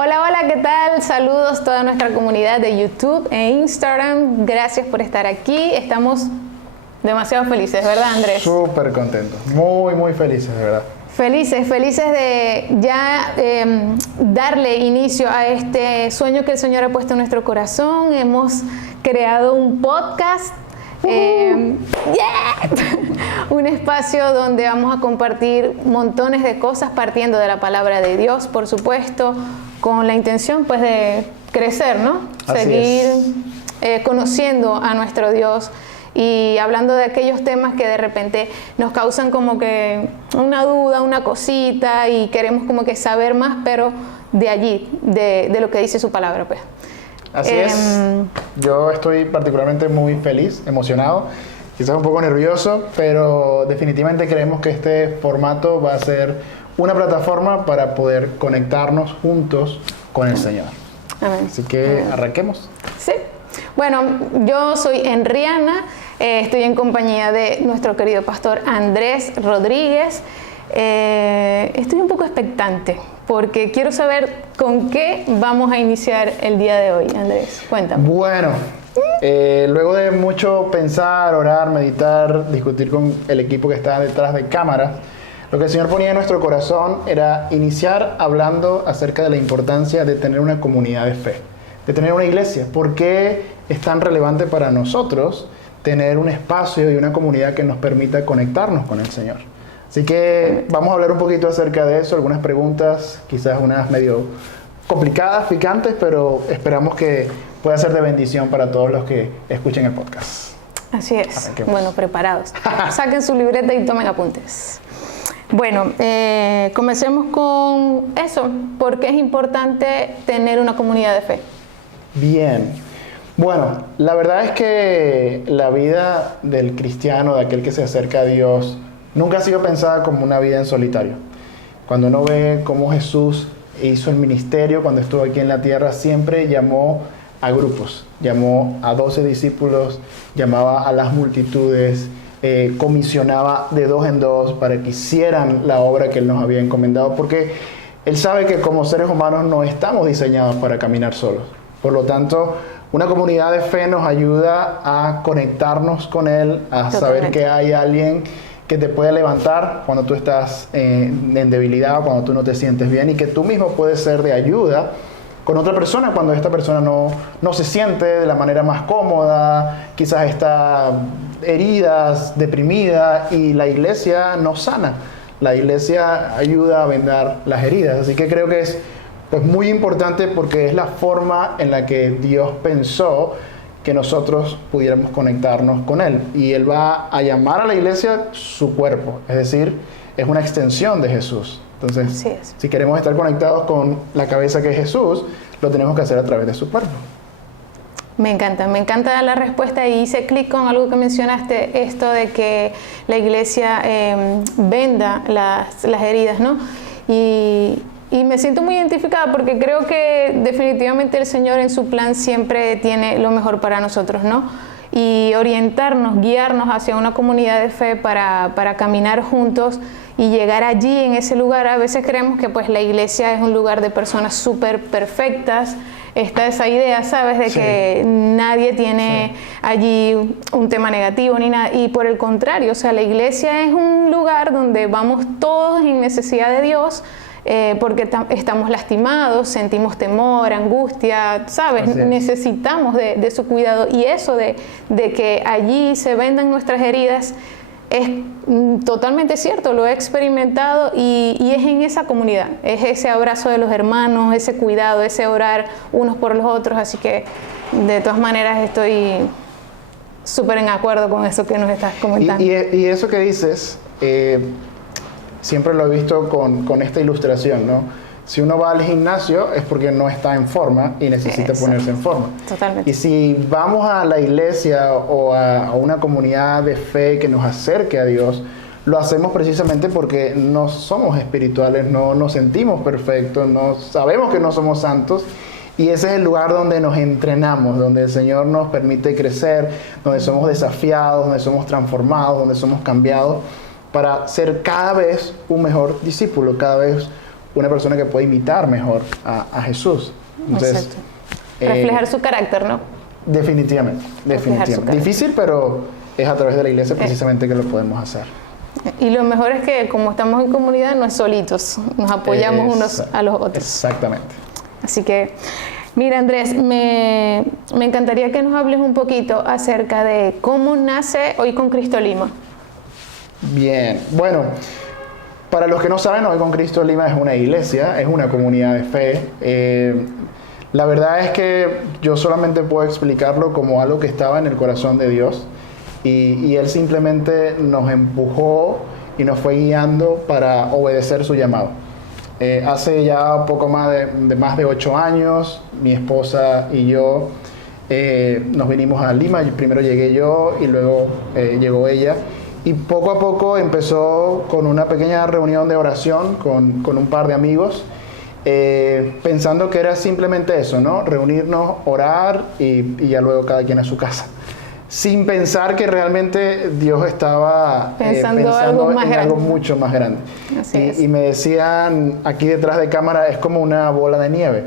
Hola, hola, ¿qué tal? Saludos a toda nuestra comunidad de YouTube e Instagram. Gracias por estar aquí. Estamos demasiado felices, ¿verdad, Andrés? Súper contentos, muy felices, de verdad. Felices de ya darle inicio a este sueño que el Señor ha puesto en nuestro corazón. Hemos creado un podcast. Un espacio donde vamos a compartir montones de cosas partiendo de la palabra de Dios, por supuesto, con la intención pues de crecer, ¿no? Seguir conociendo a nuestro Dios y hablando de aquellos temas que de repente nos causan como que una duda, una cosita y queremos como que saber más, pero de allí, de lo que dice su palabra, pues. Así es, yo estoy particularmente muy feliz, emocionado, quizás un poco nervioso, pero definitivamente creemos que este formato va a ser una plataforma para poder conectarnos juntos con el Señor. Amén. Así que arranquemos. Sí. Bueno, yo soy Enriana, estoy en compañía de nuestro querido pastor Andrés Rodríguez. Estoy un poco expectante porque quiero saber con qué vamos a iniciar el día de hoy. Andrés, cuéntame. Bueno, luego de mucho pensar, orar, meditar, discutir con el equipo que está detrás de cámara, lo que el Señor ponía en nuestro corazón era iniciar hablando acerca de la importancia de tener una comunidad de fe, de tener una iglesia. ¿Por qué es tan relevante para nosotros tener un espacio y una comunidad que nos permita conectarnos con el Señor? Así que vamos a hablar un poquito acerca de eso, algunas preguntas, quizás unas medio complicadas, picantes, pero esperamos que pueda ser de bendición para todos los que escuchen el podcast. Así es. Arranquemos. Bueno, preparados. Saquen su libreta y tomen apuntes. Bueno, comencemos con eso. ¿Por qué es importante tener una comunidad de fe? Bien. Bueno, la verdad es que la vida del cristiano, de aquel que se acerca a Dios, nunca ha sido pensada como una vida en solitario. Cuando uno ve cómo Jesús hizo el ministerio cuando estuvo aquí en la tierra, siempre llamó a grupos, llamó a 12 discípulos, llamaba a las multitudes, comisionaba de dos en dos para que hicieran la obra que Él nos había encomendado, porque Él sabe que como seres humanos no estamos diseñados para caminar solos. Por lo tanto, una comunidad de fe nos ayuda a conectarnos con Él, a saber que hay alguien que te puede levantar cuando tú estás en debilidad, cuando tú no te sientes bien, y que tú mismo puedes ser de ayuda con otra persona cuando esta persona no se siente de la manera más cómoda, quizás está herida, deprimida, y la iglesia nos sana. La iglesia ayuda a vendar las heridas. Así que creo que es pues muy importante porque es la forma en la que Dios pensó que nosotros pudiéramos conectarnos con Él. Y Él va a llamar a la iglesia su cuerpo, es decir, es una extensión de Jesús. Entonces, si queremos estar conectados con la cabeza que es Jesús, lo tenemos que hacer a través de su cuerpo. Me encanta la respuesta y hice clic con algo que mencionaste, esto de que la iglesia venda las heridas, ¿no? Y me siento muy identificada porque creo que definitivamente el Señor en su plan siempre tiene lo mejor para nosotros, ¿no? Y orientarnos, guiarnos hacia una comunidad de fe para caminar juntos y llegar allí en ese lugar. A veces creemos que pues la iglesia es un lugar de personas súper perfectas. Está esa idea, ¿sabes? De que nadie tiene allí un tema negativo ni nada. Y por el contrario, o sea, la iglesia es un lugar donde vamos todos en necesidad de Dios, porque estamos lastimados, sentimos temor, angustia, ¿sabes? Necesitamos de su cuidado. Y eso de que allí se vendan nuestras heridas es totalmente cierto, lo he experimentado y es en esa comunidad, es ese abrazo de los hermanos, ese cuidado, ese orar unos por los otros. Así que de todas maneras estoy súper en acuerdo con eso que nos estás comentando. Y eso que dices, siempre lo he visto con esta ilustración, ¿no? Si uno va al gimnasio es porque no está en forma y necesita ponerse en forma. Totalmente. Y si vamos a la iglesia o a una comunidad de fe que nos acerque a Dios, lo hacemos precisamente porque no somos espirituales, no nos sentimos perfectos, no sabemos que no somos santos. Y ese es el lugar donde nos entrenamos, donde el Señor nos permite crecer, donde somos desafiados, donde somos transformados, donde somos cambiados para ser cada vez un mejor discípulo, cada vez una persona que puede imitar mejor a Jesús. Entonces, Exacto. Reflejar su carácter, ¿no? Definitivamente. Difícil, pero es a través de la iglesia precisamente que lo podemos hacer. Y lo mejor es que como estamos en comunidad, no es solitos, nos apoyamos unos a los otros. Exactamente. Así que, mira Andrés, me encantaría que nos hables un poquito acerca de cómo nace Hoy con Cristo Lima. Bien, bueno, para los que no saben, Hoy con Cristo Lima es una iglesia, es una comunidad de fe. La verdad es que yo solamente puedo explicarlo como algo que estaba en el corazón de Dios y Él simplemente nos empujó y nos fue guiando para obedecer su llamado. Hace ya poco más de 8 años, mi esposa y yo nos vinimos a Lima. Primero llegué yo y luego llegó ella. Y poco a poco empezó con una pequeña reunión de oración con un par de amigos, pensando que era simplemente eso, ¿no? Reunirnos, orar y ya luego cada quien a su casa. Sin pensar que realmente Dios estaba pensando en algo mucho más grande. Y me decían, aquí detrás de cámara es como una bola de nieve.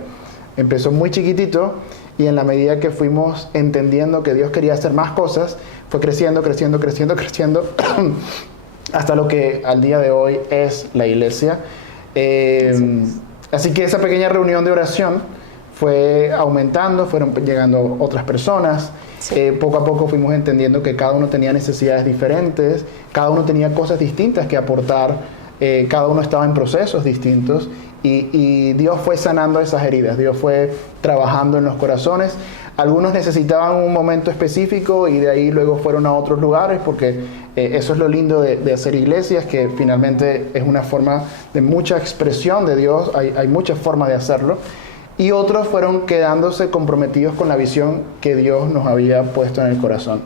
Empezó muy chiquitito y en la medida que fuimos entendiendo que Dios quería hacer más cosas, fue creciendo hasta lo que al día de hoy es la iglesia. Así que esa pequeña reunión de oración fue aumentando, fueron llegando otras personas. Sí. Poco a poco fuimos entendiendo que cada uno tenía necesidades diferentes, cada uno tenía cosas distintas que aportar, cada uno estaba en procesos distintos y Dios fue sanando esas heridas, Dios fue trabajando en los corazones. Algunos necesitaban un momento específico y de ahí luego fueron a otros lugares porque eso es lo lindo de hacer iglesias, que finalmente es una forma de mucha expresión de Dios, hay muchas formas de hacerlo. Y otros fueron quedándose comprometidos con la visión que Dios nos había puesto en el corazón.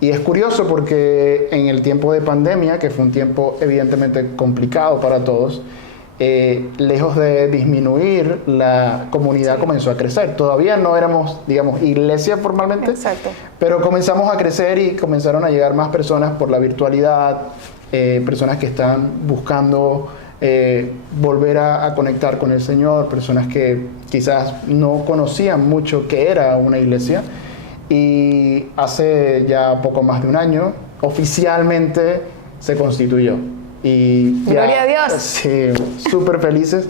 Y es curioso porque en el tiempo de pandemia, que fue un tiempo evidentemente complicado para todos, lejos de disminuir, la comunidad comenzó a crecer. Todavía no éramos, digamos, iglesia formalmente, exacto, pero comenzamos a crecer y comenzaron a llegar más personas por la virtualidad, personas que están buscando volver a conectar con el Señor, personas que quizás no conocían mucho qué era una iglesia. Y hace ya poco más de un año, oficialmente se constituyó. Y ¡Gloria a Dios! Sí, súper felices.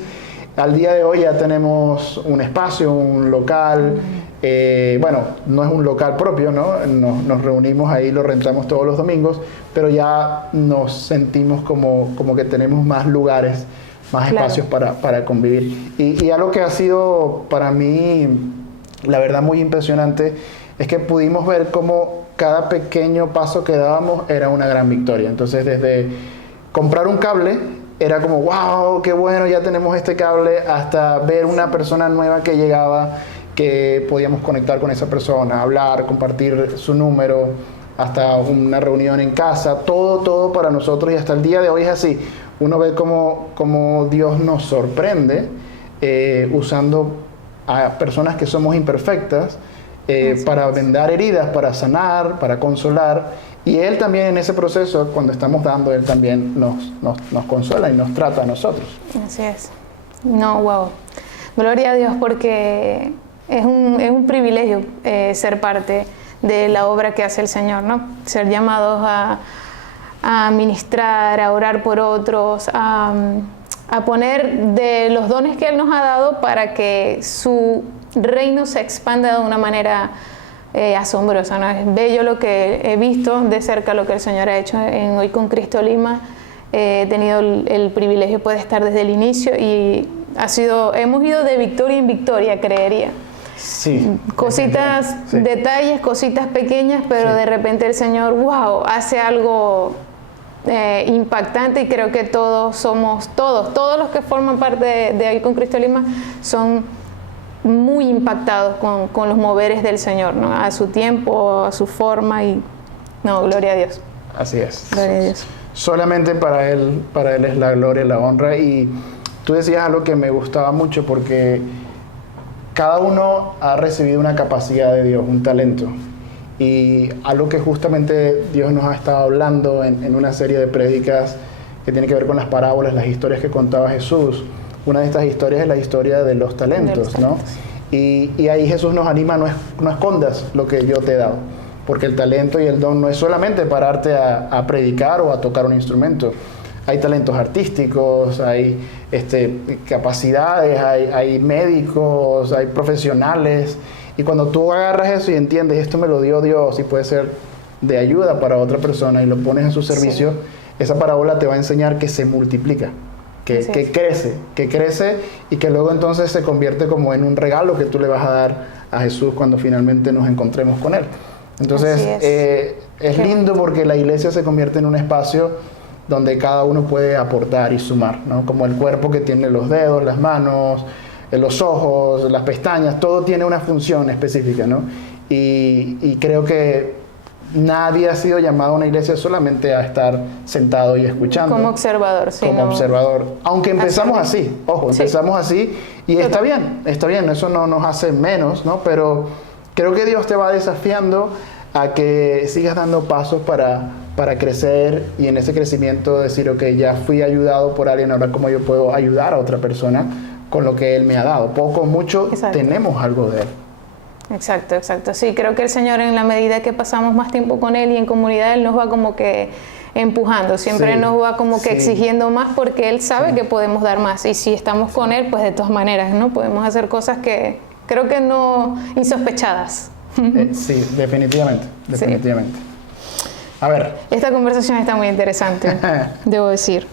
Al día de hoy ya tenemos un espacio, un local. Bueno, no es un local propio, ¿no? Nos reunimos ahí, lo rentamos todos los domingos, pero ya nos sentimos como que tenemos más lugares, más espacios para convivir. Y algo que ha sido para mí, la verdad, muy impresionante, es que pudimos ver cómo cada pequeño paso que dábamos era una gran victoria. Entonces, desde comprar un cable, era como, wow, qué bueno, ya tenemos este cable, hasta ver una persona nueva que llegaba, que podíamos conectar con esa persona, hablar, compartir su número, hasta una reunión en casa, todo para nosotros, y hasta el día de hoy es así. Uno ve cómo Dios nos sorprende usando a personas que somos imperfectas para vendar heridas, para sanar, para consolar. Y Él también en ese proceso, cuando estamos dando, Él también nos consuela y nos trata a nosotros. Así es. No, wow. Gloria a Dios, porque es un privilegio ser parte de la obra que hace el Señor, ¿no? Ser llamados a ministrar, a orar por otros, a poner de los dones que Él nos ha dado para que su reino se expanda de una manera asombrosa, ¿no? Es bello lo que he visto de cerca, lo que el Señor ha hecho en Hoy con Cristo Lima. He tenido el privilegio de estar desde el inicio y hemos ido de victoria en victoria, creería. Sí. Cositas, sí, detalles, cositas pequeñas, pero sí, de repente el Señor, wow, hace algo impactante, y creo que todos los que forman parte de Hoy con Cristo Lima son muy impactados con los moveres del Señor, ¿no? A su tiempo, a su forma, y no, gloria a Dios. Así es. Gloria a Dios. Solamente para Él es la gloria y la honra. Y tú decías algo que me gustaba mucho, porque cada uno ha recibido una capacidad de Dios, un talento. Y algo que justamente Dios nos ha estado hablando en una serie de prédicas que tiene que ver con las parábolas, las historias que contaba Jesús, una de estas historias es la historia de los talentos, ¿no? Y ahí Jesús nos anima, no escondas lo que yo te he dado, porque el talento y el don no es solamente pararte a predicar o a tocar un instrumento. Hay talentos artísticos, hay capacidades, hay médicos, hay profesionales. Y cuando tú agarras eso y entiendes, esto me lo dio Dios y puede ser de ayuda para otra persona y lo pones en su servicio, esa parábola te va a enseñar que se multiplica, que crece y que luego entonces se convierte como en un regalo que tú le vas a dar a Jesús cuando finalmente nos encontremos con Él. Entonces es lindo porque la iglesia se convierte en un espacio donde cada uno puede aportar y sumar, ¿no? Como el cuerpo que tiene los dedos, las manos, los ojos, las pestañas, todo tiene una función específica, ¿no? Y creo que nadie ha sido llamado a una iglesia solamente a estar sentado y escuchando. Como observador, sí. Como observador. Aunque empezamos así, empezamos así y está bien, eso no nos hace menos, ¿no? Pero creo que Dios te va desafiando a que sigas dando pasos para crecer y en ese crecimiento decir, ok, ya fui ayudado por alguien, ahora cómo yo puedo ayudar a otra persona con lo que Él me ha dado. Poco o mucho tenemos algo de Él. Exacto. Sí, creo que el Señor, en la medida que pasamos más tiempo con Él y en comunidad, Él nos va como que empujando, siempre nos va como que exigiendo más porque Él sabe que podemos dar más. Y si estamos con Él, pues de todas maneras, ¿no? Podemos hacer cosas que creo que no insospechadas. Sí, definitivamente. A ver. Esta conversación está muy interesante, debo decir.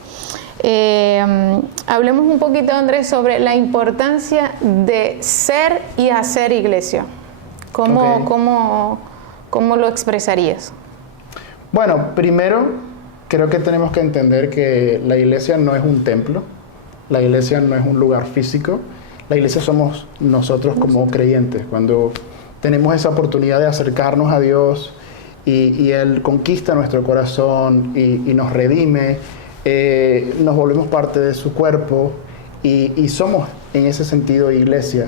Hablemos un poquito, Andrés, sobre la importancia de ser y hacer iglesia. ¿Cómo lo expresarías? Bueno, primero creo que tenemos que entender que la iglesia no es un templo, la iglesia no es un lugar físico, la iglesia somos nosotros como creyentes. Cuando tenemos esa oportunidad de acercarnos a Dios y Él conquista nuestro corazón y nos redime, nos volvemos parte de su cuerpo y somos en ese sentido iglesia.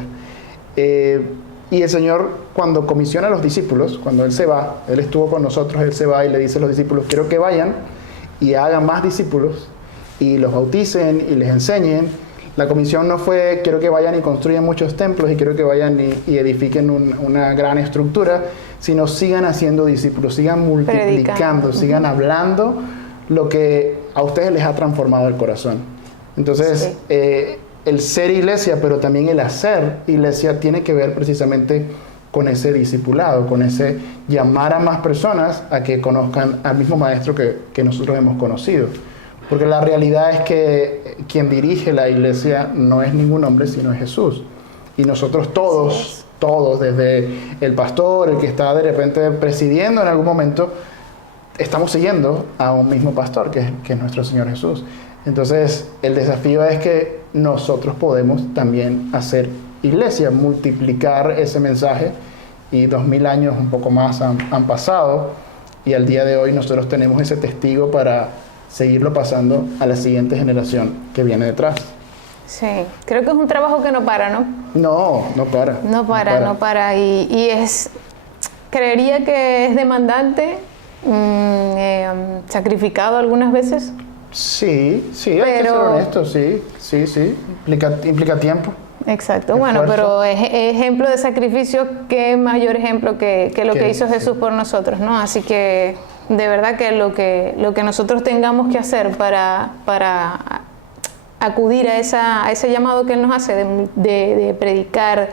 Y el Señor, cuando comisiona a los discípulos, cuando Él se va, Él estuvo con nosotros, Él se va y le dice a los discípulos, quiero que vayan y hagan más discípulos y los bauticen y les enseñen. La comisión no fue, quiero que vayan y construyan muchos templos y quiero que vayan y edifiquen una gran estructura, sino sigan haciendo discípulos, sigan multiplicando, sigan hablando lo que a ustedes les ha transformado el corazón. Entonces, el ser iglesia, pero también el hacer iglesia tiene que ver precisamente con ese discipulado, con ese llamar a más personas a que conozcan al mismo maestro que nosotros hemos conocido. Porque la realidad es que quien dirige la iglesia no es ningún hombre, sino es Jesús. Y nosotros todos, desde el pastor, el que está de repente presidiendo en algún momento, estamos siguiendo a un mismo pastor, que es nuestro Señor Jesús. Entonces, el desafío es que nosotros podemos también hacer iglesia, multiplicar ese mensaje. Y 2000 años, un poco más, han pasado. Y al día de hoy nosotros tenemos ese testigo para seguirlo pasando a la siguiente generación que viene detrás. Sí, creo que es un trabajo que no para, ¿no? No para. Y creería que es demandante, sacrificado algunas veces. Sí, hay que ser honesto, sí. Implica tiempo. Exacto, bueno, pero es ejemplo de sacrificio, qué mayor ejemplo que lo que hizo Jesús por nosotros, ¿no? Así que de verdad que lo que nosotros tengamos que hacer para acudir a ese llamado que Él nos hace de predicar,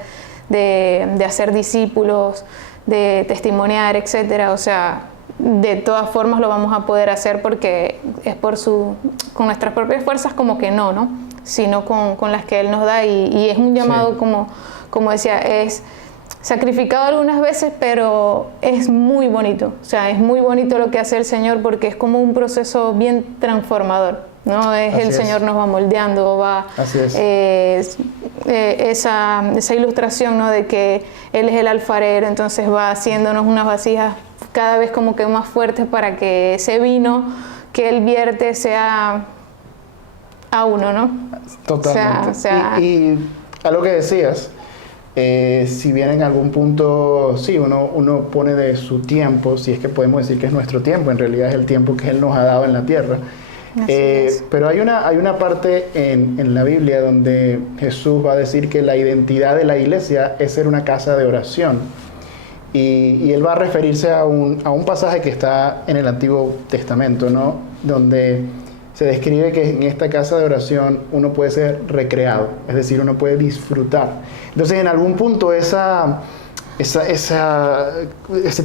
de hacer discípulos, de testimoniar, etcétera, o sea, de todas formas lo vamos a poder hacer porque es con nuestras propias fuerzas como que no, sino con las que Él nos da y es un llamado como decía, es sacrificado algunas veces, pero es muy bonito, o sea, es muy bonito lo que hace el Señor porque es como un proceso bien transformador, ¿no? Señor nos va moldeando, va esa ilustración, ¿no? De que Él es el alfarero, entonces va haciéndonos unas vasijas cada vez como que más fuertes para que ese vino que Él vierte sea a uno, ¿no? Totalmente. Y a lo que decías, si bien en algún punto, sí, uno pone de su tiempo, si es que podemos decir que es nuestro tiempo, en realidad es el tiempo que Él nos ha dado en la tierra, Así es. Pero hay una parte en la Biblia donde Jesús va a decir que la identidad de la iglesia es ser una casa de oración. Y él va a referirse a un pasaje que está en el Antiguo Testamento, ¿no? Donde se describe que en esta casa de oración uno puede ser recreado, es decir, uno puede disfrutar. Entonces, en algún punto ese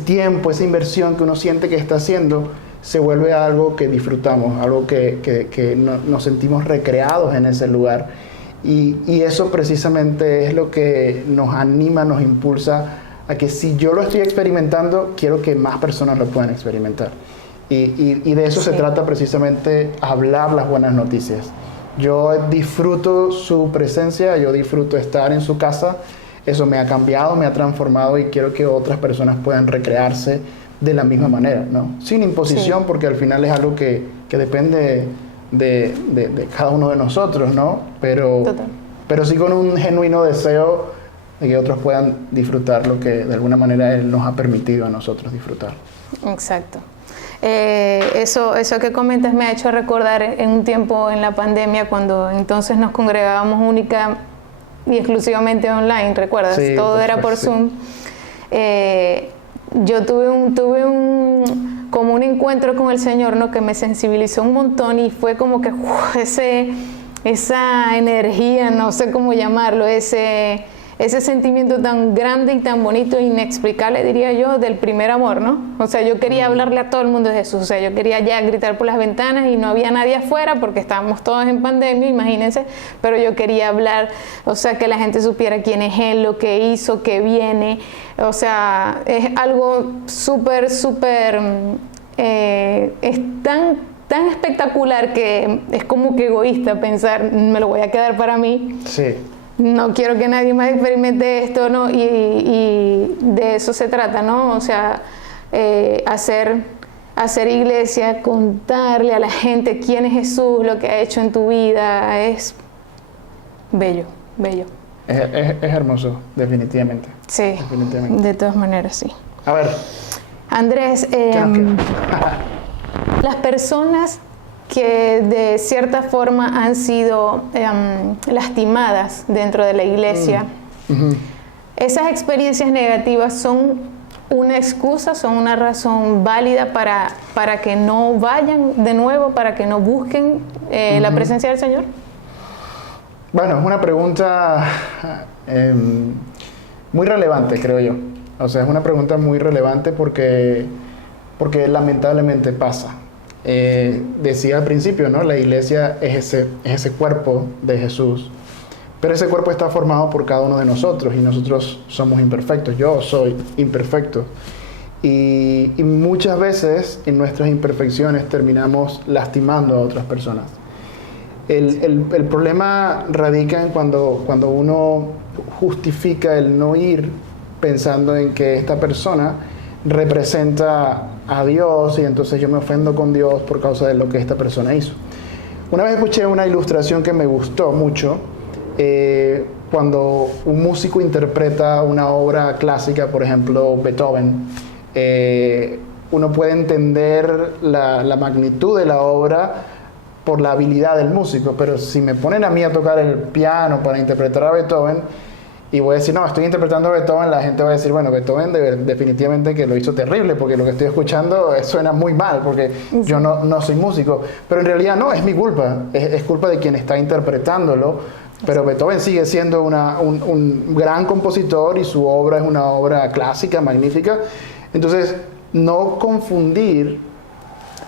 tiempo, esa inversión que uno siente que está haciendo, se vuelve algo que disfrutamos, algo que nos sentimos recreados en ese lugar. Y eso precisamente es lo que nos anima, nos impulsa a que si yo lo estoy experimentando, quiero que más personas lo puedan experimentar. Y de eso se trata precisamente, hablar las buenas noticias. Yo disfruto su presencia, yo disfruto estar en su casa, eso me ha cambiado, me ha transformado y quiero que otras personas puedan recrearse de la misma manera, ¿no? Sin imposición, porque al final es algo que depende de cada uno de nosotros, ¿no? Pero sí con un genuino deseo de que otros puedan disfrutar lo que de alguna manera Él nos ha permitido a nosotros disfrutar. Exacto. Eso que comentas me ha hecho recordar en un tiempo en la pandemia, cuando entonces nos congregábamos única y exclusivamente online, ¿recuerdas? Sí, todo era por Zoom. Yo tuve como un encuentro con el Señor, ¿no? Que me sensibilizó un montón y fue como que esa energía, no sé cómo llamarlo, ese sentimiento tan grande y tan bonito e inexplicable, diría yo, del primer amor, ¿no? O sea, yo quería hablarle a todo el mundo de Jesús, o sea, yo quería ya gritar por las ventanas y no había nadie afuera porque estábamos todos en pandemia, imagínense, pero yo quería hablar, o sea, que la gente supiera quién es Él, lo que hizo, que viene, o sea, es algo súper, es tan espectacular que es como que egoísta pensar, me lo voy a quedar para mí. Sí. No quiero que nadie más experimente esto, ¿no? Y de eso se trata, ¿no? O sea, hacer iglesia, contarle a la gente quién es Jesús, lo que ha hecho en tu vida, es bello, bello. Es hermoso, definitivamente. Sí, definitivamente. De todas maneras, sí. A ver. Andrés, las personas que de cierta forma han sido lastimadas dentro de la iglesia, esas experiencias negativas son una excusa, son una razón válida para que no vayan de nuevo, para que no busquen la presencia del Señor. Bueno, es una pregunta muy relevante, creo yo. O sea, es una pregunta muy relevante porque lamentablemente pasa. Decía al principio, ¿no? La iglesia es ese cuerpo de Jesús, pero ese cuerpo está formado por cada uno de nosotros y nosotros somos imperfectos. Yo soy imperfecto y muchas veces en nuestras imperfecciones terminamos lastimando a otras personas. El problema radica en cuando uno justifica el no ir pensando en que esta persona representa a Dios y entonces yo me ofendo con Dios por causa de lo que esta persona hizo. Una vez escuché una ilustración que me gustó mucho, cuando un músico interpreta una obra clásica, por ejemplo Beethoven, uno puede entender la magnitud de la obra por la habilidad del músico, pero si me ponen a mí a tocar el piano para interpretar a Beethoven, y voy a decir, no, estoy interpretando a Beethoven, la gente va a decir, bueno, Beethoven definitivamente que lo hizo terrible, porque lo que estoy escuchando suena muy mal, porque yo no soy músico. Pero en realidad no, es mi culpa, es culpa de quien está interpretándolo. Pero Beethoven sigue siendo un gran compositor y su obra es una obra clásica, magnífica. Entonces, no confundir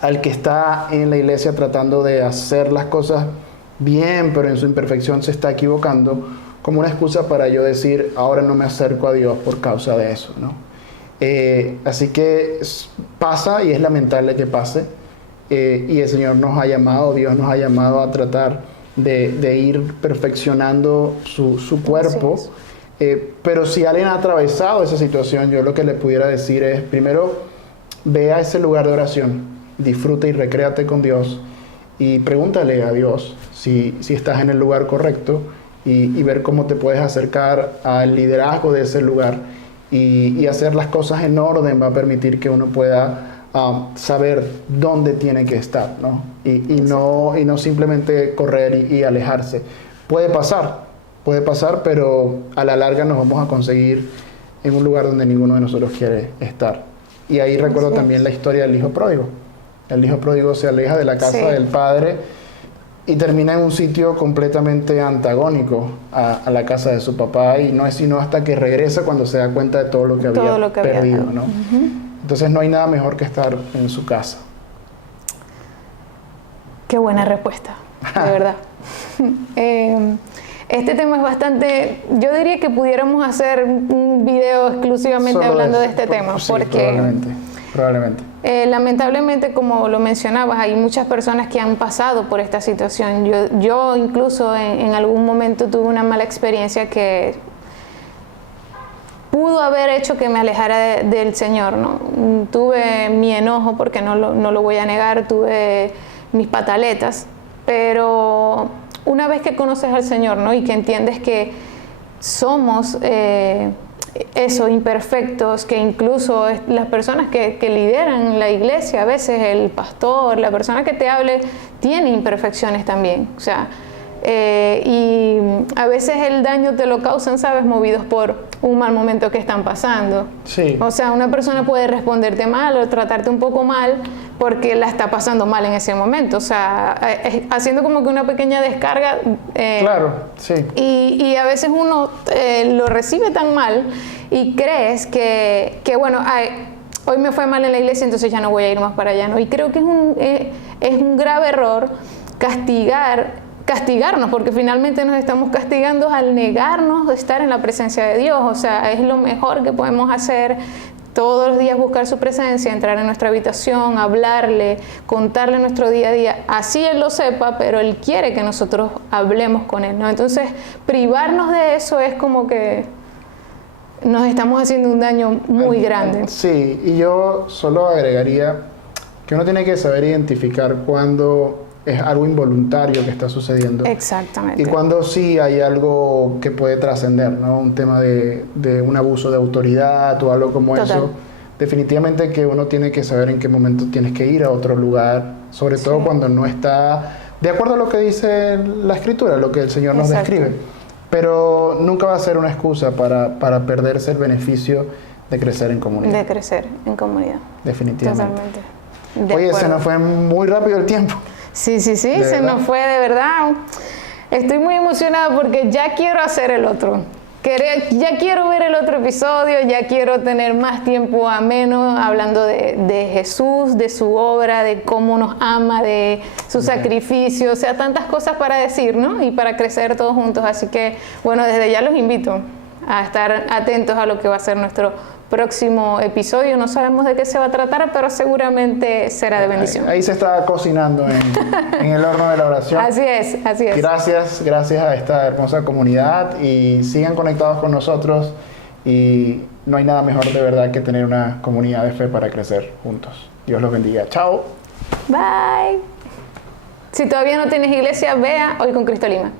al que está en la iglesia tratando de hacer las cosas bien, pero en su imperfección se está equivocando, como una excusa para yo decir, ahora no me acerco a Dios por causa de eso, ¿no? Así que pasa y es lamentable que pase, y el Señor nos ha llamado, Dios nos ha llamado a tratar de ir perfeccionando su cuerpo, pero si alguien ha atravesado esa situación, yo lo que le pudiera decir es, primero, ve a ese lugar de oración, disfruta y recréate con Dios, y pregúntale a Dios si estás en el lugar correcto, y ver cómo te puedes acercar al liderazgo de ese lugar y hacer las cosas en orden va a permitir que uno pueda saber dónde tiene que estar, ¿no? Y no simplemente correr y alejarse. Puede pasar, pero a la larga nos vamos a conseguir en un lugar donde ninguno de nosotros quiere estar. Y ahí recuerdo también la historia del hijo pródigo. El hijo pródigo se aleja de la casa del padre y termina en un sitio completamente antagónico a la casa de su papá, y no es sino hasta que regresa cuando se da cuenta de todo lo que había perdido, ¿no? Entonces no hay nada mejor que estar en su casa. Qué buena respuesta, de verdad. Este tema es bastante... Yo diría que pudiéramos hacer un video exclusivamente Solo hablando de este tema, sí, porque... Probablemente. Lamentablemente, como lo mencionabas, hay muchas personas que han pasado por esta situación. Yo incluso en algún momento tuve una mala experiencia que pudo haber hecho que me alejara del Señor, ¿no? Tuve mi enojo, porque no lo voy a negar, tuve mis pataletas, pero una vez que conoces al Señor, ¿no? Y que entiendes que somos imperfectos, que incluso las personas que lideran la iglesia, a veces el pastor, la persona que te hable, tiene imperfecciones también, o sea, y a veces el daño te lo causan, ¿sabes?, movidos por un mal momento que están pasando. Sí. O sea, una persona puede responderte mal o tratarte un poco mal porque la está pasando mal en ese momento, o sea, haciendo como que una pequeña descarga. Claro, sí. Y a veces uno lo recibe tan mal y crees que bueno, hoy me fue mal en la iglesia, entonces ya no voy a ir más para allá, ¿no? Y creo que es un grave error castigarnos, porque finalmente nos estamos castigando al negarnos de estar en la presencia de Dios. O sea, es lo mejor que podemos hacer. Todos los días buscar su presencia, entrar en nuestra habitación, hablarle, contarle nuestro día a día. Así Él lo sepa, pero Él quiere que nosotros hablemos con Él, ¿no? Entonces, privarnos de eso es como que nos estamos haciendo un daño muy grande. Sí, y yo solo agregaría que uno tiene que saber identificar cuando es algo involuntario que está sucediendo. Exactamente. Y cuando sí hay algo que puede trascender, ¿no? Un tema de un abuso de autoridad o algo como eso. Definitivamente que uno tiene que saber en qué momento tienes que ir a otro lugar, sobre todo cuando no está de acuerdo a lo que dice la Escritura, lo que el Señor nos describe. Pero nunca va a ser una excusa para perderse el beneficio de crecer en comunidad. De crecer en comunidad. Definitivamente. Totalmente. Oye, se nos fue muy rápido el tiempo. Sí, se nos fue, de verdad. Estoy muy emocionada porque ya quiero hacer el otro. Ya quiero ver el otro episodio, ya quiero tener más tiempo ameno hablando de Jesús, de su obra, de cómo nos ama, de su sacrificio, o sea, tantas cosas para decir, ¿no? Y para crecer todos juntos. Así que, bueno, desde ya los invito a estar atentos a lo que va a ser nuestro próximo episodio. No sabemos de qué se va a tratar, pero seguramente será de bendición. Ahí se está cocinando en el horno de la oración. Así es. Gracias a esta hermosa comunidad, y sigan conectados con nosotros, y no hay nada mejor de verdad que tener una comunidad de fe para crecer juntos. Dios los bendiga. Chao. Bye. Si todavía no tienes iglesia, vea Hoy con Cristo Lima.